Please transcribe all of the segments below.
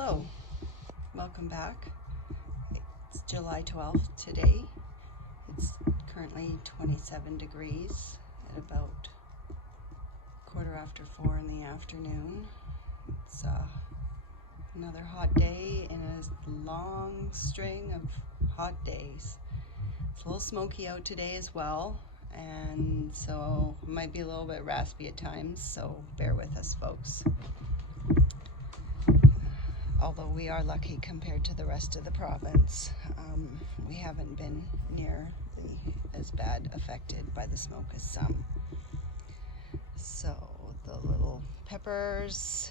Hello, welcome back. It's July 12th today. It's currently 27 degrees at about 4:15 in the afternoon. It's another hot day in a long string of hot days. It's a little smoky out today as well, and so it might be a little bit raspy at times, so bear with us, folks. Although we are lucky compared to the rest of the province, we haven't been nearly as bad affected by the smoke as some. So the little peppers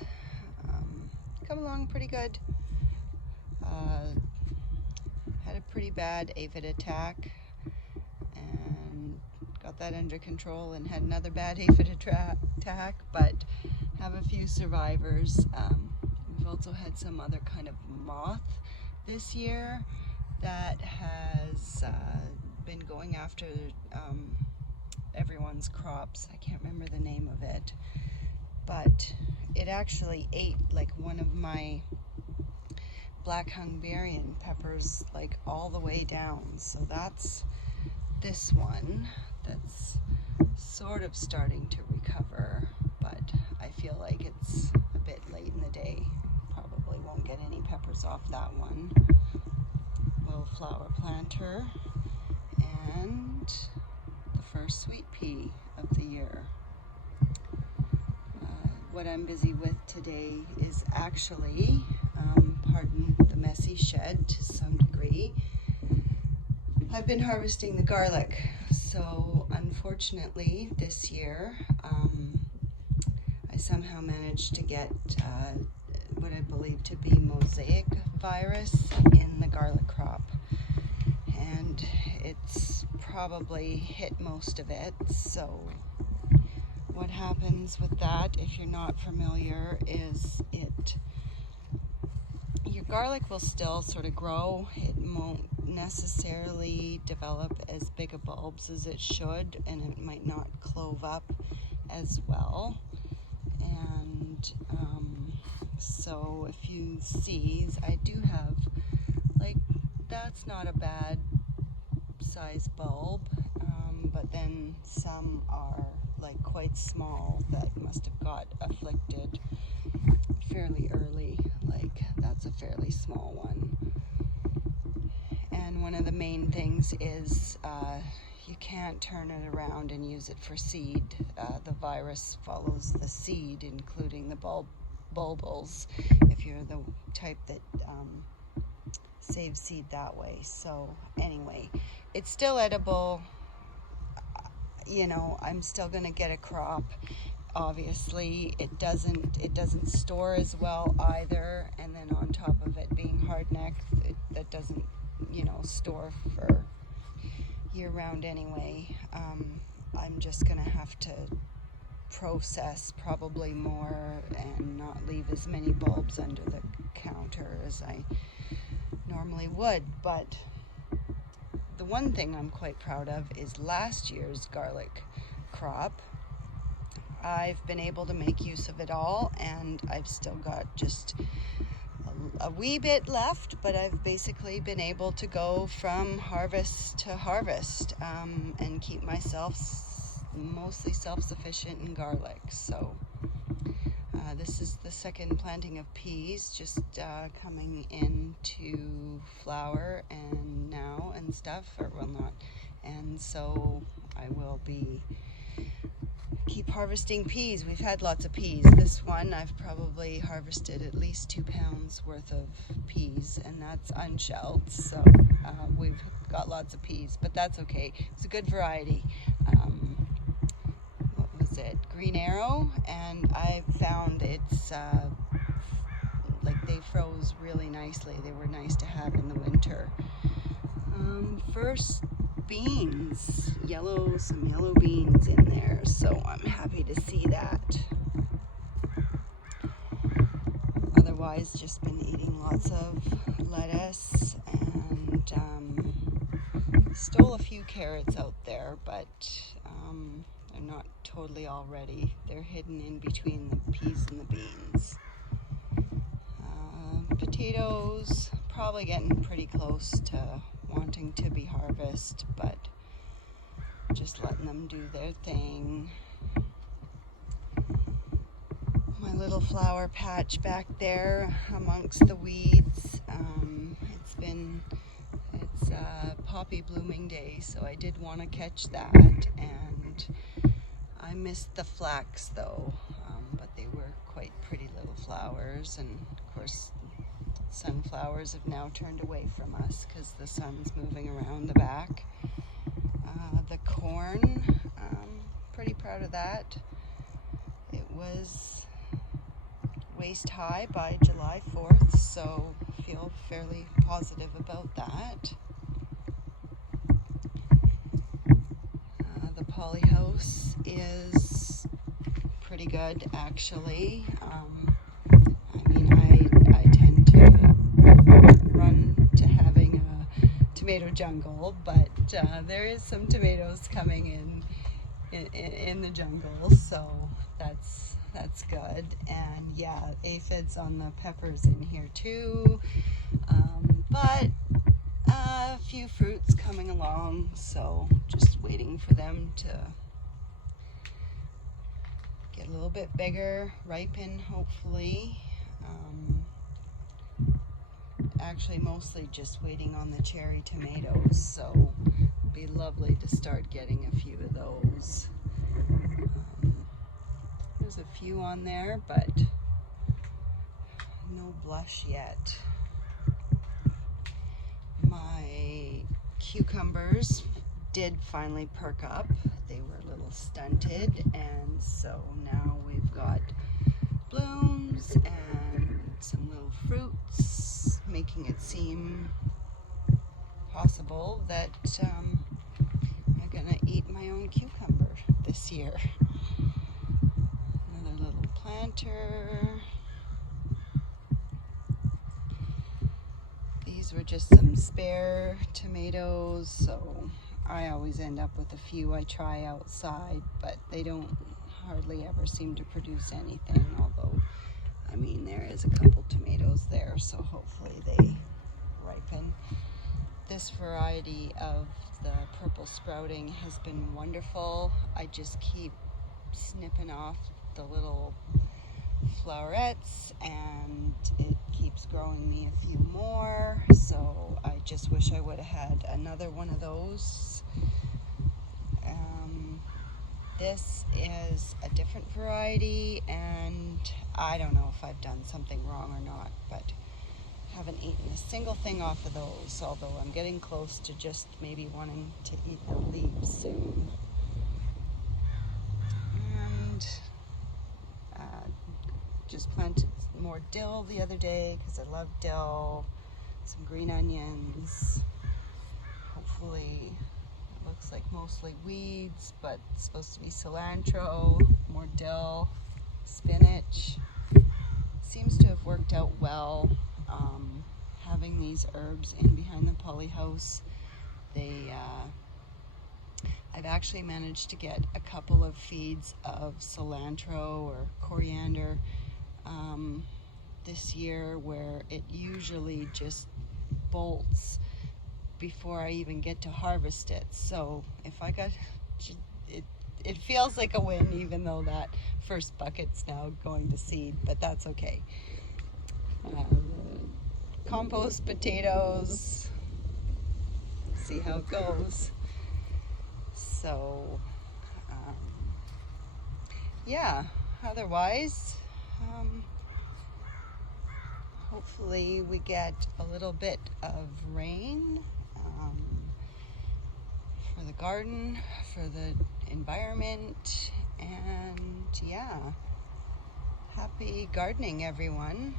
come along pretty good. Had a pretty bad aphid attack and got that under control, and had another bad aphid attack, but have a few survivors. We've also had some other kind of moth this year that has been going after everyone's crops. I can't remember the name of it, but it actually ate like one of my black Hungarian peppers like all the way down. So that's this one that's sort of starting to recover, but I feel like it's a bit late in the day. Probably won't get any peppers off that one. Little flower planter, and the first sweet pea of the year. What I'm busy with today is actually, pardon the messy shed to some degree, I've been harvesting the garlic. So unfortunately this year I somehow managed to get what I believe to be mosaic virus in the garlic crop, and it's probably hit most of it. So what happens with that, if you're not familiar, is your garlic will still sort of grow. It won't necessarily develop as big a bulbs as it should, and it might not clove up as well. And so if you see, I do have, like, that's not a bad size bulb, but then some are like quite small that must have got afflicted fairly early. Like that's a fairly small one. And one of the main things is you can't turn it around and use it for seed. The virus follows the seed, including the bulbils, if you're the type that saves seed that way. So anyway, it's still edible. I'm still gonna get a crop. Obviously it doesn't store as well either, and then on top of it being hardneck, that doesn't store for year round anyway. I'm just gonna have to process probably more and not leave as many bulbs under the counter as I normally would. But the one thing I'm quite proud of is last year's garlic crop. I've been able to make use of it all, and I've still got just a wee bit left, but I've basically been able to go from harvest to harvest and keep myself mostly self-sufficient in garlic. So this is the second planting of peas, just coming into flower and now and stuff, or well not, and so I will keep harvesting peas. We've had lots of peas. This one I've probably harvested at least 2 pounds worth of peas, and that's unshelled, so we've got lots of peas, but that's okay. It's a good variety. What was it? Green Arrow, and I found it's like they froze really nicely. They were nice to have in the winter. First, beans, some yellow beans in there, so I'm happy to see that. Otherwise, just been eating lots of lettuce, and stole a few carrots out there, but they're not totally all ready. They're hidden in between the peas and the beans. potatoes, probably getting pretty close to wanting to be harvested, but just letting them do their thing. My little flower patch back there amongst the weeds, it's poppy blooming day, so I did want to catch that, and I missed the flax though, but they were quite pretty little flowers, and of course sunflowers have now turned away from us because the sun's moving around the back. The corn, pretty proud of that. It was waist high by July 4th, so feel fairly positive about that. The polyhouse is pretty good actually. I mean, I tend to run to having a tomato jungle, but there is some tomatoes coming in the jungle, so that's good. And yeah, aphids on the peppers in here too, but a few fruits coming along, so just waiting for them to get a little bit bigger, ripen hopefully. Actually mostly just waiting on the cherry tomatoes, so it'd be lovely to start getting a few of those. There's a few on there, but no blush yet. My cucumbers did finally perk up. They were a little stunted, and so now we've got blooms and some little fruits, making it seem possible that I'm gonna eat my own cucumber this year. Another little planter. These were just some spare tomatoes, so I always end up with a few I try outside, but they don't hardly ever seem to produce anything, although I mean there is a couple tomatoes there, so hopefully they ripen. This variety of the purple sprouting has been wonderful. I just keep snipping off the little flowerets and it keeps growing me a few more, so I just wish I would have had another one of those. This is a different variety, and I don't know if I've done something wrong or not, but haven't eaten a single thing off of those, although I'm getting close to just maybe wanting to eat the leaves soon. And just planted more dill the other day because I love dill, some green onions, hopefully. Looks like mostly weeds, but it's supposed to be cilantro, more dill, spinach. Seems to have worked out well, having these herbs in behind the polyhouse. I've actually managed to get a couple of feeds of cilantro or coriander this year, where it usually just bolts before I even get to harvest it. So if I got it feels like a win, even though that first bucket's now going to seed, but that's okay. Compost potatoes, see how it goes. So yeah, otherwise hopefully we get a little bit of rain for the garden, for the environment, and yeah, happy gardening everyone.